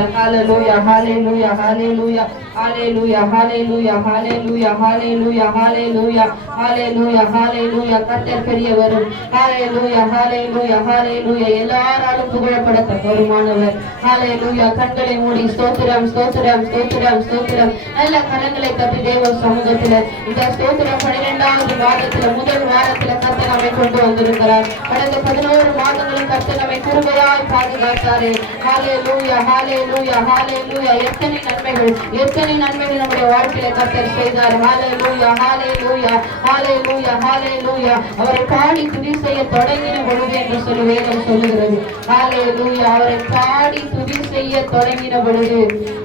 Venezuela. ஹalleluya hallelujah hallelujah. Hallelujah hallelujah hallelujah hallelujah hallelujah. Hallelujah hallelujah. கர்த்தர் பெரியவர் hallelujah hallelujah hallelujah. எல்லாராலும் புகழப்படத்த பெருமானவர் hallelujah. கண்களை மூடி ஸ்தோத்திரம் ஸ்தோத்திரம் ஸ்தோத்திரம் ஸ்தோத்திரம். நல்ல கரங்களை தட்டி தேவ சமூகத்தில் இந்த ஸ்தோத்திரம் பன்னிரெண்டாவது மாதத்துல முதல் வாரத்துல கர்த்தர் நம்மை கொண்டு வந்திருக்கிறார். கடந்த பதினோரு மாதங்களும் கர்த்தர் நம்மை கிருபையாய் பாதுகாத்தாரு. ஹalleluya ஹalleluya ஹalleluya எத்தனை நன்மைகள் எத்தனை நன்மைகள் நம்முடைய வாழ்க்கையில கர்த்தர் செய்தார். ஹalleluya ஹalleluya ஹalleluya ஹalleluya அவரை பாடி துதி செய்ய தொடங்கின பொழுது என்று சொல்லி வேதம் சொல்லுகிறது. ஹalleluya அவரை பாடி துதி செய்ய தொடங்கின பொழுது.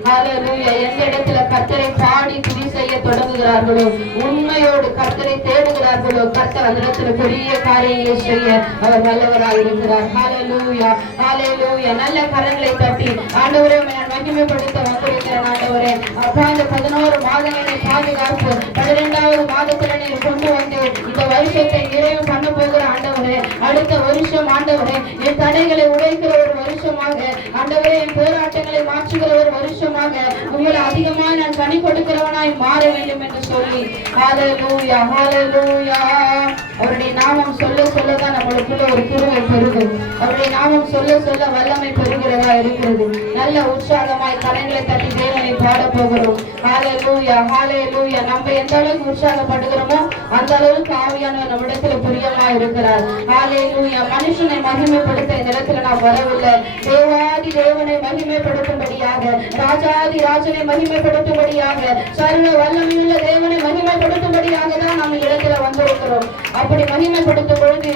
ஹalleluya எந்த இடத்துல கத்தரை பாடி துதி செய்ய தொடங்குகிறார்களோ உண்மையோடு கத்தரை தேடுகிறார்களோ கர்த்தர் அந்த இடத்துல பெரிய காரியங்களை செய்ய அவர் நல்லவராக இருக்கிறார் ஹalleluya ஹalleluya நல்ல கரங்களை தட்டி ஆண்டவரே நான் மகிமைப்படுத்த வந்திருக்கிறேன் ஆண்டவரே அப்பா இந்த பதினோரு மாதங்களை பாதுகாப்பு பன்னிரெண்டாவது மாதத்துல நீங்க கொண்டு வந்து இந்த வருஷத்தை நிறைவு பண்ண போகிற ஆண்டவரே அடுத்த வருஷம் ஆண்டவரே என் தடைகளை உடைக்கிற ஒரு வருஷமாக ஆண்டவரே என் போராட்டங்களை மாற்றுகிற ஒரு வருஷமாக உங்களை அதிகமாய் நான் கனி கொடுக்கிறவனாய் மாற வேண்டும் என்று சொல்லி ஹalleluya ஹalleluya. அவருடைய நாமம் சொல்ல சொல்லதான் நம்மளுக்குள்ள ஒரு கிருவை பெருகும். அவருடைய நாமம் சொல்ல சொல்ல வல்லமை பெறுகிறதா இருக்கிறது. நல்ல உற்சாகமாய் கரங்களை தட்டி தேவனை பாட போகிறோம் ஹalleluya ஹalleluya. நம்ம எந்த அளவுக்கு உற்சாகப்படுகிறோமோ அந்த அளவுக்கு ஆவியானவர் நம்மிடத்துல பிரியமா இருக்கிறார். ஹalleluya. மனுஷனை மகிமைப்படுத்த இந்த இடத்துல நான் வரவில்லை. தேவாதி தேவனை மகிமைப்படுத்தும்படியாக ராஜாதி ராஜனை மகிமைப்படுத்தும்படியாக சர்வ வல்லமையுள்ள தேவனை மகிமைப்படுத்தும்படியாக தான் நம்ம இடத்துல வந்திருக்கிறோம். அப்படி மகிமைப்படுத்தும் பொழுது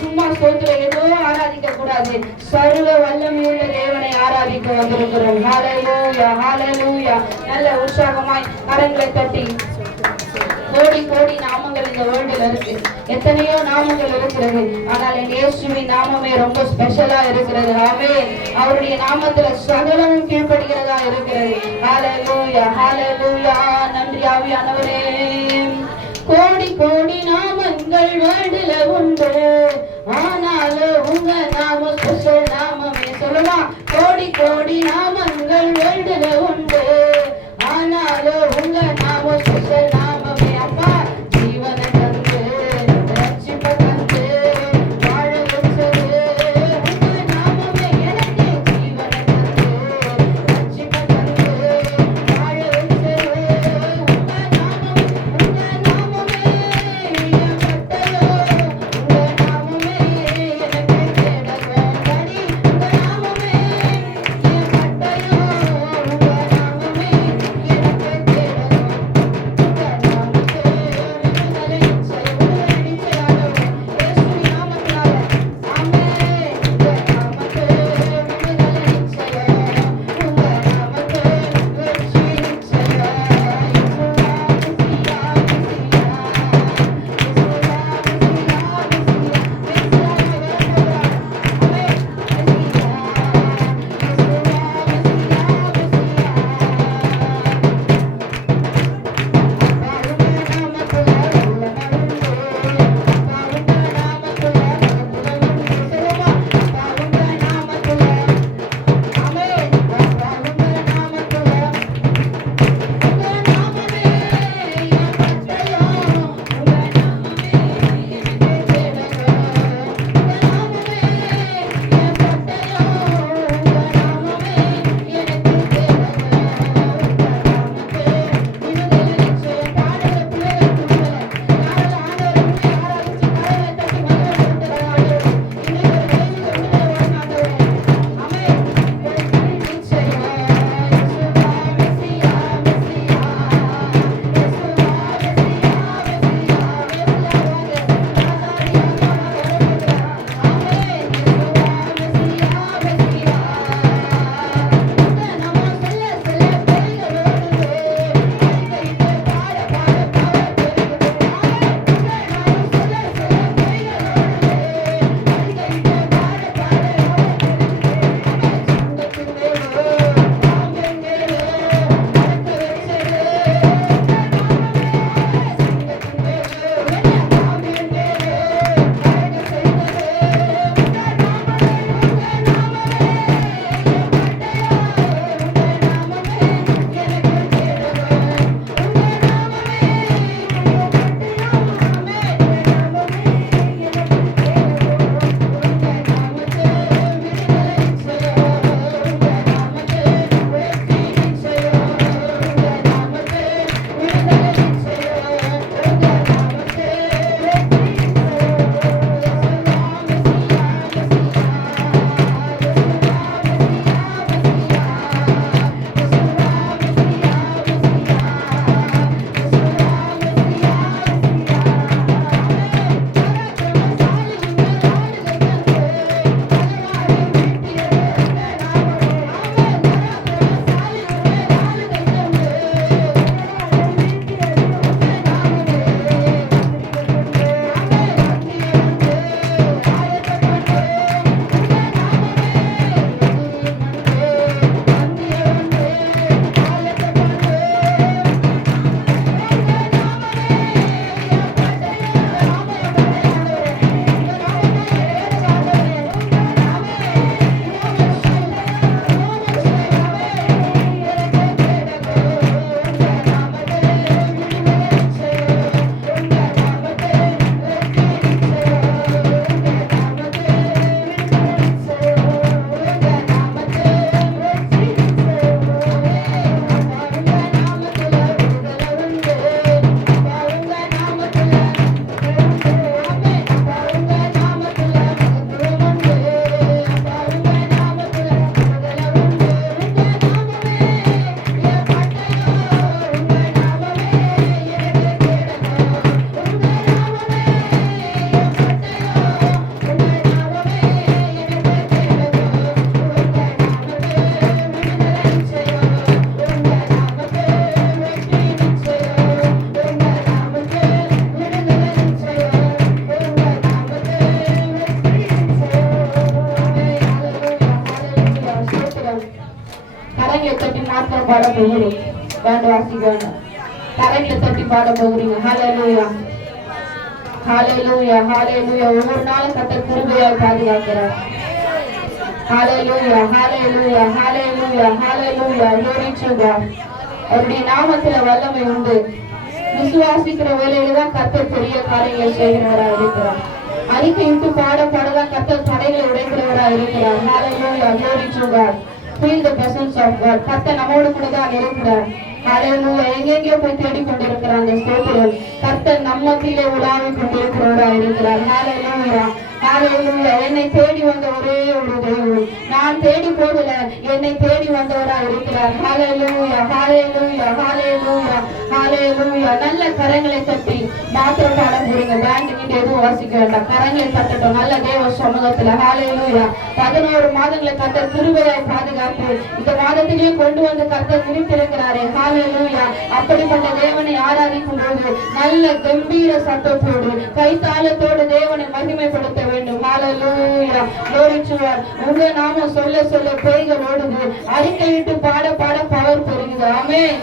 சும்மா சோத்துல ஏதோ ஆராதிக்க கூடாது சர்வ வல்லமையுள்ள தேவனை ஆராதிக்க வந்திருக்கிறோம் ஹalleluya ஹalleluya. நல்ல உற்சாகமாய் கரங்களை தட்டி. கோடி கோடி நாமங்கள் இந்த வேர்ல்டுல இருக்கு. எத்தனையோ நாமங்கள் இருக்கிறது. ஆனால் என் இயேசுவின் நாமமே ரொம்ப ஸ்பெஷலா இருக்கிறது. ஆமே அவருடைய நாமத்துல சகலமும் கீழ்படுகிறதா இருக்கிறது. ஹalleluya ஹalleluya. நன்றி ஆவியானவரே. கோடி கோடி நாமங்கள் வேர்ல்டுல உண்டு. ஆனாலும் உங்க நாம ஸ்பெஷல் சொல்லுமா கோடி கோடி நாமங்கள் வேர்ல்டுல உண்டு. ஆனாலும் உங்க நாம ஸ்பெஷல் தட்டி பாட போகிறோம் வேண்டு வாசிக்க வேண்டாம் தட்டி பாட போகிறீங்க ஹalleluya ஹalleluya ஹalleluya ஒவ்வொரு நாளும் கர்த்தர் கிருபையாய் பாதுகாக்கிறார். ஹalleluya ஹalleluya ஹalleluya ஹalleluya glory to God. அவருடைய நாமத்துல வல்லமை உண்டு. விசுவாசிக்கிற வேலையில தான் கர்த்தர் பெரிய காரியங்கள் செய்கிறவரா இருக்கிறார். அறிக்கையிட்டு பாட பாடதான் கத்தல் தடைகளை உடைக்கிறவராக இருக்கிறார். Hallelujah glory feel the presence of of God. கர்த்தர் நம்மோடு கூட தான் இருக்கிறார். ஹalleluya எங்கெங்கே போய் தேடி கொண்டிருக்கிறாங்க ஸ்தோத்திரம். கர்த்தர் நம்ம கீழே உலாவி கொண்டிருக்கிறவரா இருக்கிறார். ஹalleluya ஹalleluya என்னை தேடி வந்த ஒரே ஒரு தெய்வம் நான் தேடி போகல. என்னை தேடி வந்தவரா இருக்கிறார். ஹalleluya ஹalleluya ஹalleluya ஹalleluya நல்ல கரங்களை தட்டி மாத்திரம் பாடம் கொடுங்க பேண்ட் கிட்ட எதுவும் வாசிக்க வேண்டாம். கரங்களை தட்டட்டும். நல்ல தேவ சமூகத்துல. ஹாலையிலூயா பதினோரு மாதங்களை கத்த திருவிழா பாதுகாப்பு இந்த மாதத்திலேயே கொண்டு வந்து கத்த திருத்திருக்கிறாரே ஹாலையிலூயா அப்படிப்பட்ட தேவனை ஆராதிக்கும் போது நல்ல கம்பீர சட்டத்தோடு கைத்தாளத்தோடு தேவனை மகிமைப்படுத்த வேண்டும். ஹாலையிலூயா glory உங்க நாம சொல்ல சொல்ல பேய்கள் ஓடுது. அறிக்கையிட்டு பாட பாட பவர் பெறுகிறது. ஆமென்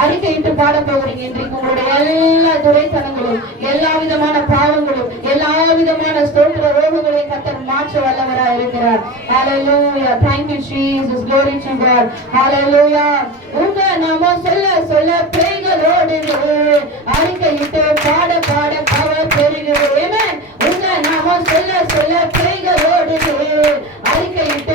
அறிக்கையிட்டு பாட போகிறீங்க இன்றைக்கு உங்களுடைய எல்லா துறைத்தனங்களும் எல்லா விதமான பாவங்களும் எல்லா விதமான ஸ்தோத்திர ரோகங்களை கத்தர் மாற்ற வல்லவரா இருக்கிறார். ஹalleluya thank you jesus. Glory to god. Hallelujah. உங்க நாம சொல்ல சொல்ல பேய்களோடு அறிக்கையிட்டு பாட பாட பவர் பெறுகிறது. Amen. உங்க நாம சொல்ல சொல்ல பேய்களோடு அறிக்கையிட்டு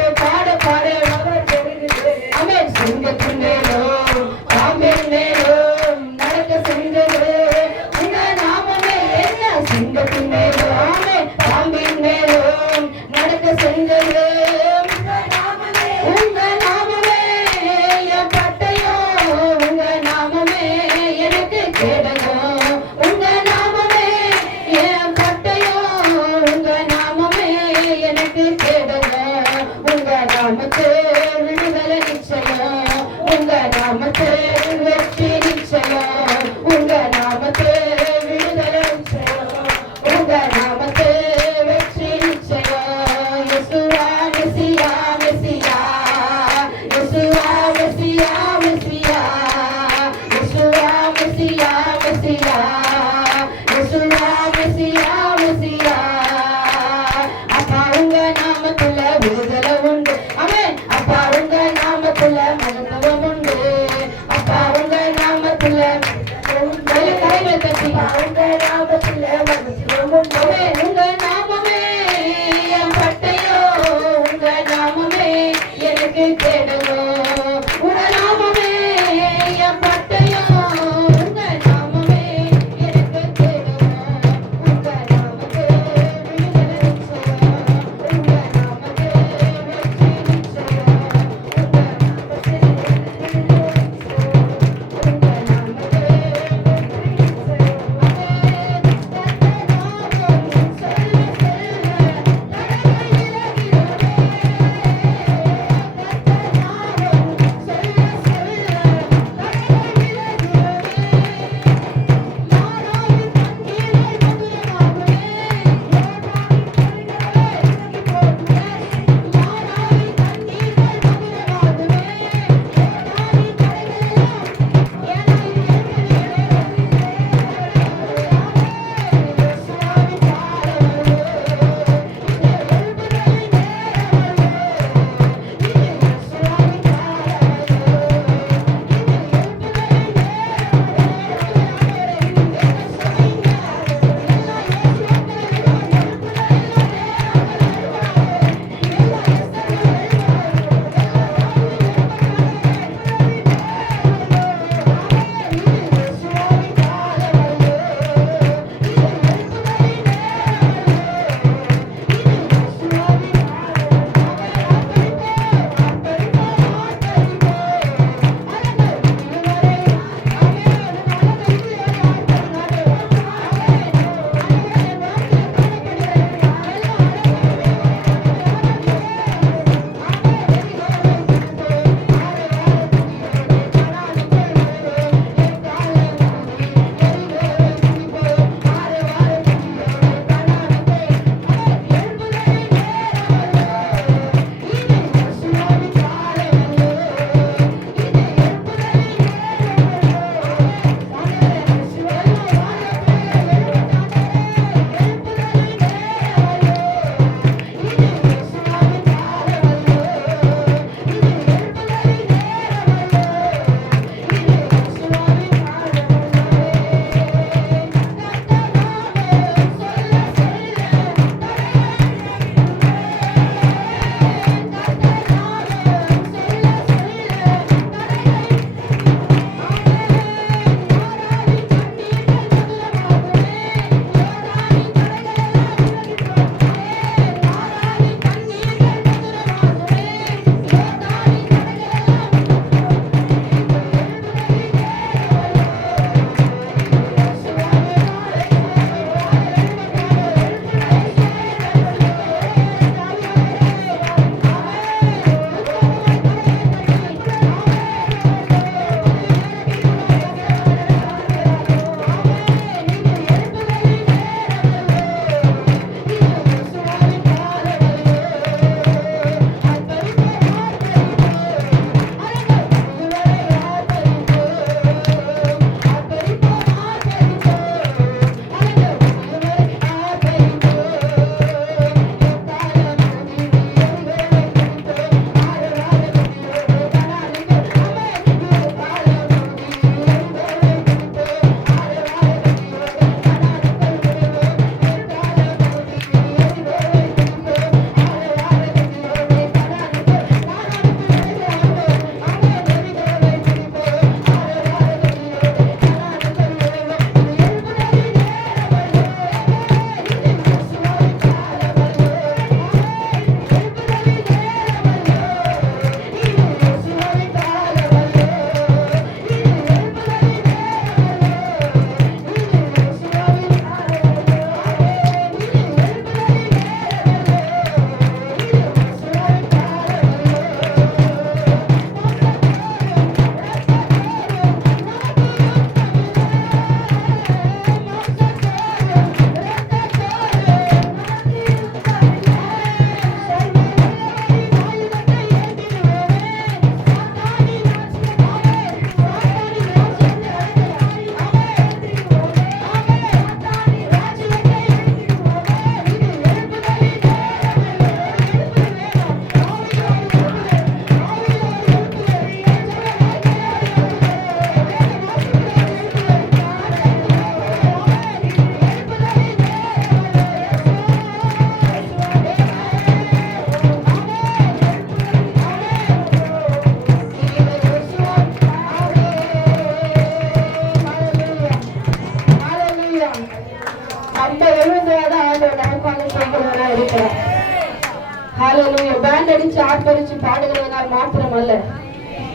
பேண்ட் அடிச்சு பாடுகிறவனால் மாத்திரம் அல்ல.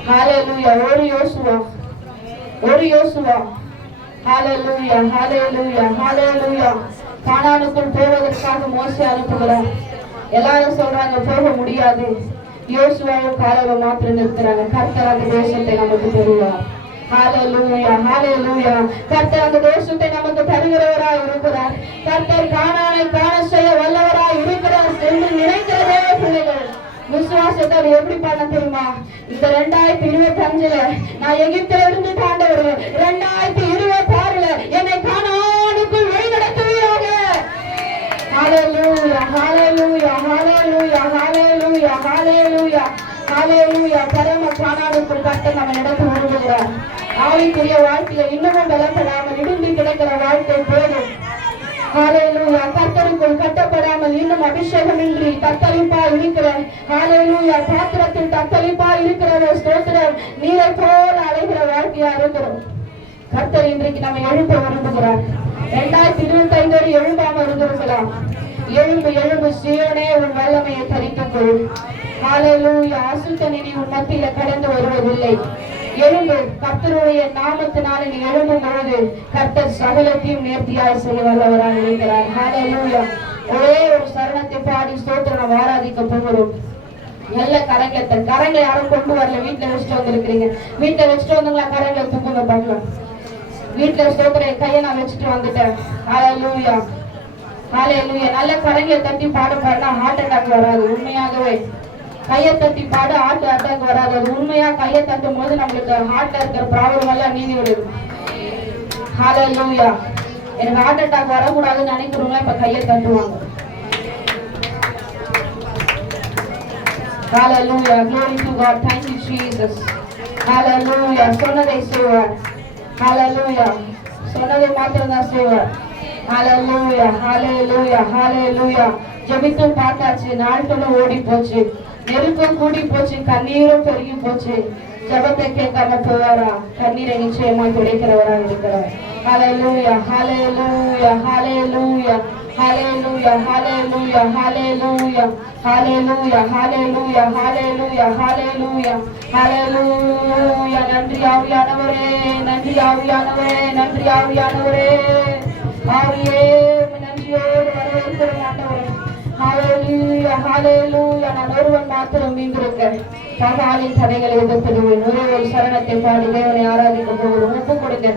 ஹalleluya ஒரு யோசுவா. ஒரு யோசுவா. ஹalleluya ஹalleluya ஹalleluya கானானுக்குள் போவதற்காக மோசி அனுப்புகிறார். எல்லாரும் சொல்றாங்க போக முடியாது. யோசுவாவும் காலவ மாத்திரம் நிறுத்துறாங்க. கர்த்தர் அந்த தேசத்தை நமக்கு தருவார். ஹalleluya ஹalleluya கர்த்தர் அந்த தேசத்தை நமக்கு தருகிறவராய் இருக்கிறார். கர்த்தர் காணானை காண செய்ய வல்லவர் இருக்கிறார் என்று நினைக்கிறதே பிள்ளைகள் விசுவாசத்தை எப்படி பண்ண தெரியுமா? இந்த ரெண்டாயிரத்தி இருபத்தி அஞ்சுல நான் எகிப்துல இருந்து தாண்டவர். ரெண்டாயிரத்தி இருபத்தி ஆறுல என்னை காணானுக்குள் வழிநடத்துவீராக. ஹalleluya ஹalleluya ஹalleluya ஹalleluya ஹalleluya. ஹalleluya. பரம காணானுக்குள் கர்த்தர் நம்ம நடத்தி விரும்புகிறார் ஆவிக்குரிய வாழ்க்கையில இன்னமும் பலப்படாமல் இடிந்து கிடக்கிற வாழ்க்கை போதும். ஹalleluya கர்த்தருக்குள் கட்டப்படாமல் இன்னும் அபிஷேகமின்றி தத்தளிப்பா இருக்கிறேன் ஹalleluya பாத்திரத்தில் தத்தளிப்பா இருக்கிற ஸ்தோத்திரம். நீரை போல அலைகிற வாழ்க்கையா இருக்கிறோம். கர்த்தர் இன்றைக்கு நம்ம எழுப்ப விரும்புகிறார். இரண்டாயிரத்தி இருபத்தி ஐந்தோடு எழும்பாம இருந்திருக்கலாம். எழும்பு எழும்பு சியோனே உன் வல்லமையை தரித்துக்கொள். கொள் ஹalleluya அசுத்தனை நீ உன் மத்தியில கடந்து வருவதில்லை. எழும்பு. கர்த்தருடைய நாமத்தினால நீ எழும்பும் பொழுது கர்த்தர் சகலத்தையும் நேர்த்தியாய் செய்ய வல்லவராக இருக்கிறார் ஹalleluya ஒரே ஒரு சரணத்தை பாடி ஸ்தோத்திரம் நாம் ஆராதிக்க போகிறோம். நல்ல கரங்களை கரங்களை யாரும் கொண்டு வரல. வீட்டுல வச்சுட்டு வந்திருக்கிறீங்க. வீட்டுல வச்சுட்டு வந்தவங்களா கரங்களை தூக்குங்க பண்ணலாம். வீட்டுல ஸ்தோத்திர கையை நான் வச்சுட்டு வந்துட்டேன். ஹalleluya ஹalleluya நல்ல கரங்களை தட்டி பாட பாடினா ஹார்ட் அட்டாக் வராது. உண்மையாகவே. கையை தட்டி பாட ஹார்ட் அட்டாக் வராது அது உண்மையா கையை தட்டும் போது நம்மளுக்கு ஹார்ட்ல இருக்கிற ப்ராப்ளம் எல்லாம் நீங்கி விடுது ஹalleluya எனக்கு ஹார்ட் அட்டாக் வரக்கூடாதுன்னு நினைக்கிறவங்க இப்ப கையை தட்டுவாங்க Hallelujah. Glory to God. Thank you, Jesus. Hallelujah. சொன்னதை செய்வார். Hallelujah. சொன்னதை மாத்திரம் தான் செய்வார். Hallelujah. Hallelujah. Hallelujah. ஜெபித்தும் பார்த்தாச்சு நாட்களும் ஓடி போச்சு நெருப்பு கூடி போச்சு கண்ணீரும் பெருகி போச்சு ஜபத்தை கேட்காம போவாரா கண்ணீரை நிச்சயமாய் துடைக்கிறவராக இருக்கிறார் hallelujah hallelujah hallelujah hallelujah hallelujah hallelujah hallelujah hallelujah hallelujah hallelujah hallelujah நன்றி ஆவியானவரே நன்றி ஆவியானவரே நன்றி ஆவியானவரே ஆவியே நன்றியோடு வரவேற்கிறோம் ஒருவன் மாத்திரம் சரணத்தை பாடி தேவனை ஆராதிக்க போகிறோம். ஒப்பு கொடுங்க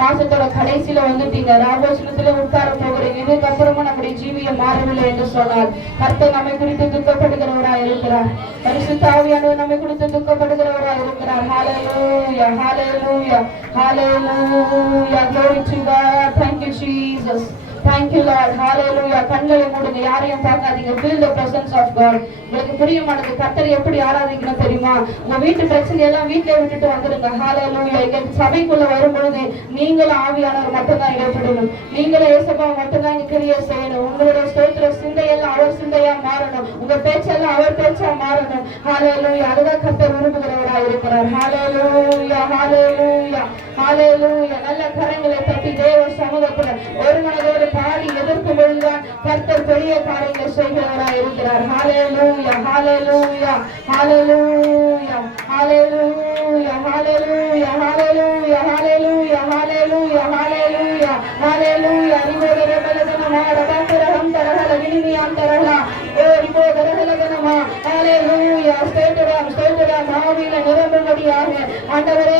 மாசத்தோட கடைசியில வந்துட்டீங்க ராபோஷனத்துல உட்கார போகிறீங்க இதுக்கப்புறமா நம்முடைய ஜீவியம் மாறவில்லை என்று சொன்னால் கர்த்தர் நம்மை குறித்து துக்கப்படுகிறவராய் இருக்கிறார். பரிசுத்த நம்மை குறித்து துக்கப்படுகிறவராய் இருக்கிறார். ஹalleluya hallelujah hallelujah glory to God. Thank you Jesus. Thank you Lord. Hallelujah. கண்களை மூடுங்க. யாரையும் பார்க்காதீங்க feel the presence of God. உங்களுக்கு பிரியமானது. கர்த்தர் எப்படி ஆராதிக்கணும் தெரியுமா? உங்க வீட்டு பிரச்சனை எல்லாம் வீட்ல விட்டுட்டு வந்துருங்க ஹalleluya இங்க சபைக்குள்ள வரும்பொழுது நீங்களும் ஆவியானவர் மட்டும்தான் இடப்படணும். நீங்களும் ஏசப்பா மட்டும்தான் இங்க கிரியை செய்யணும். உங்களுடைய ஸ்தோத்திர சிந்தையெல்லாம் அவர் சிந்தையா மாறணும். உங்க பேச்செல்லாம் அவர் பேச்சா மாறணும். ஹalleluya அதுதான் கர்த்தர் விரும்புகிறவராக இருக்கிறார் ஹalleluya ஹalleluya நல்ல கரங்களை தட்டி தேவ சமூகத்தில் ஒரு மனதோடு பாடி எதிர்க்கும் பொழுதுதான் கர்த்தர் பெரிய காரியங்களை செய்கிறவராக இருக்கிறார் Hallelujah. Hallelujah. Hallelujah. Hallelujah. Hallelujah. Hallelujah. Hallelujah. Hallelujah. Hallelujah. Hallelujah. ரிபோத ரெபலதனமா ரபாந்தரஹம் தரகல வினிமியாம் தரஹல ஓ ரிபோத ரெபலதனமா Hallelujah. ஸ்தோத்திரம் ஸ்தோத்திரம் ஆவியில நிரம்பும்படியாக ஆண்டவரே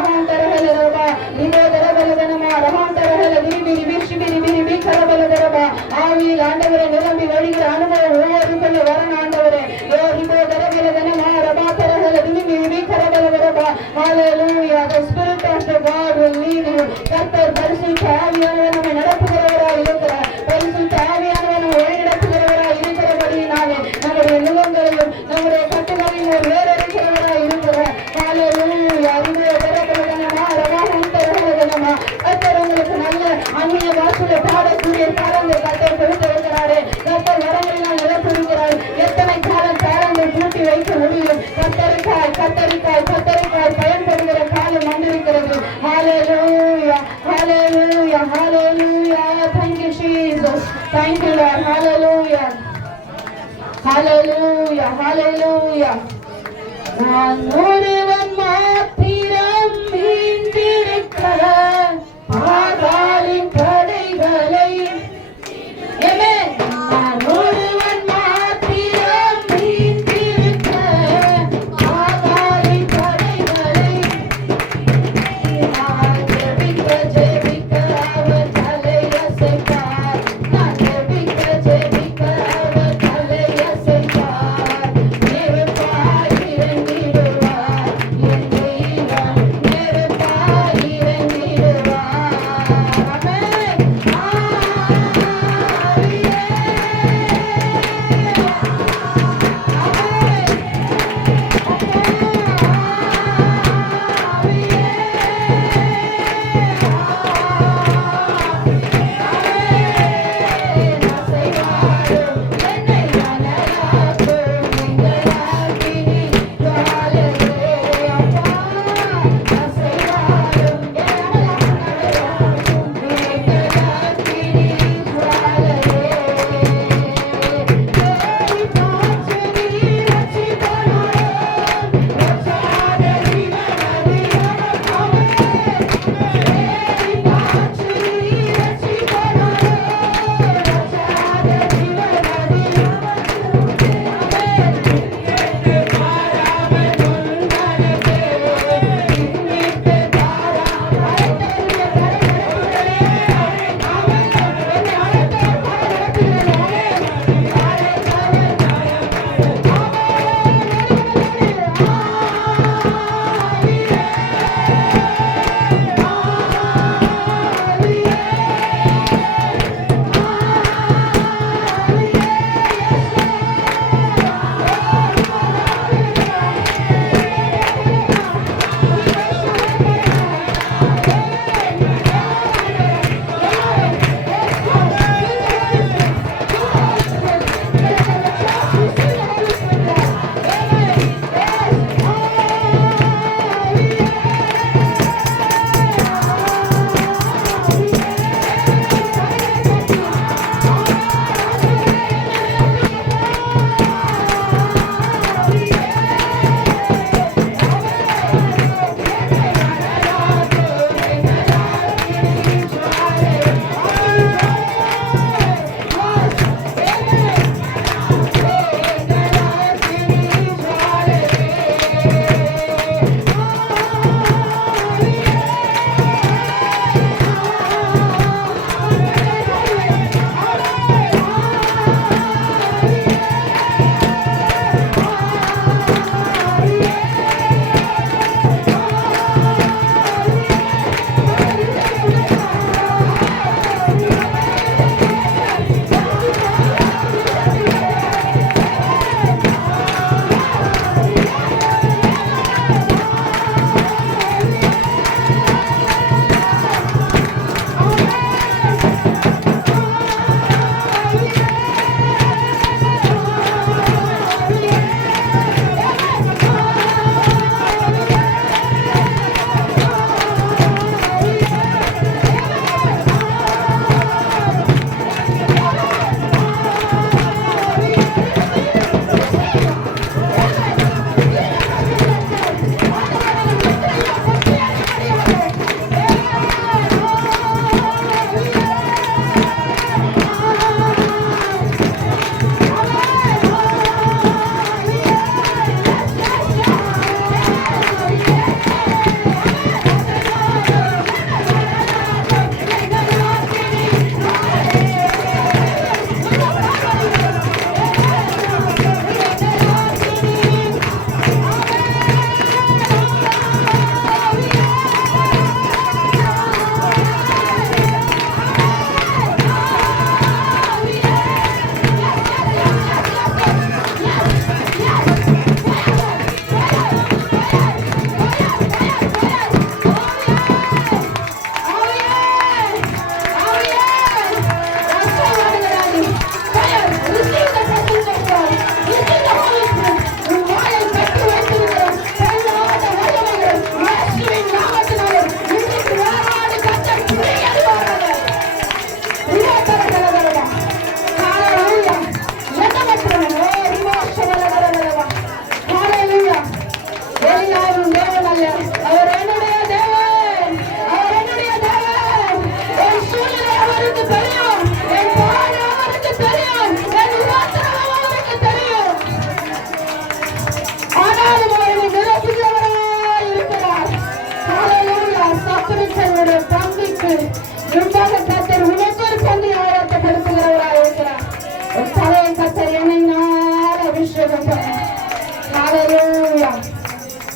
ರಹಾಂತರ ಹೆಲರವ ನಿರೋಧರ ಬಲದನಮ ರಹಾಂತರ ಹೆಲ ಬಿರಿ ಬಿರಿ ಬಿರ್ಷಿ ಬಿರಿ ಬಿರಿ ಬೀಕರ ಬಲದರವ ஆவியில் ஆண்டவரை நிரம்பி வழிகிற அனுபவம் ஒவ்வொரு வர நான்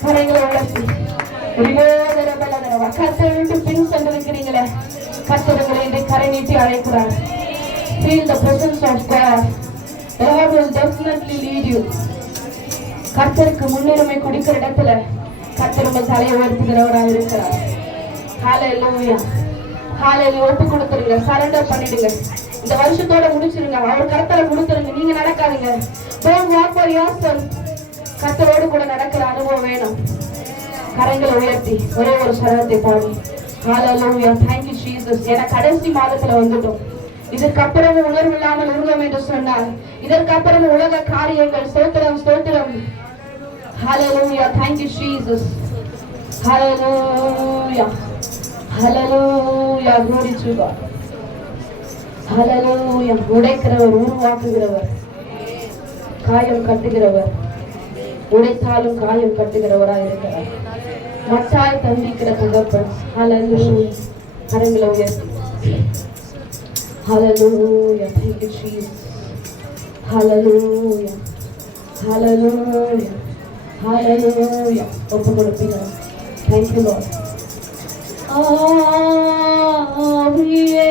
கரங்களை உயர்த்தி ரியோதர பலதரவா கர்த்தரை விட்டு பின் சென்றிருக்கிறீங்களே. கர்த்தர்களை இதை கரை நீட்டி அழைக்கிறார். Feel the presence of God. The Lord will definitely lead you. கர்த்தருக்கு முன்னுரிமை கொடுக்கிற இடத்துல கர்த்தர் உங்கள் தலையை உயர்த்துகிறவராக இருக்கிறார். ஹalleluya ஹalleluya ஒப்பு கொடுத்துருங்க. சரண்டர் பண்ணிடுங்க. இந்த வருஷத்தோட முடிச்சிருங்க. அவர் கருத்தரை கொடுத்துருங்க. நீங்க நடக்காதீங்க. Don't walk for yourself. கத்தரோடு கூட நடக்கிற அனுபவம் வேணும். கரங்களை உயர்த்தி ஒரே ஒரு சரணத்தை பாடி. ஹalleluya thank you jesus. என கடைசி மாதத்துல வந்துட்டோம். இதற்கப்புறம் உணர்வு இல்லாமல் உருவம் என்று சொன்னார் இதற்கப்புறம் உலக காரியங்கள் ஸ்தோத்திரம் ஸ்தோத்திரம். ஹalleluya thank you jesus. Hallelujah. Hallelujah. Glory to god. Hallelujah. உடைக்கிறவர் உருவாக்குகிறவர். காயம் கட்டுகிறவர். உடைத்தாலும் காயம் கட்டுகிறவராய் இருக்கிறார் மட்டாய் தந்திக்கிற தகப்பன் ஹalleluya கரங்களை உயர்த்தி Hallelujah. Thank you, Jesus. Hallelujah. Hallelujah. Hallelujah. ஒப்பு கொடுப்பீங்க ஆவியே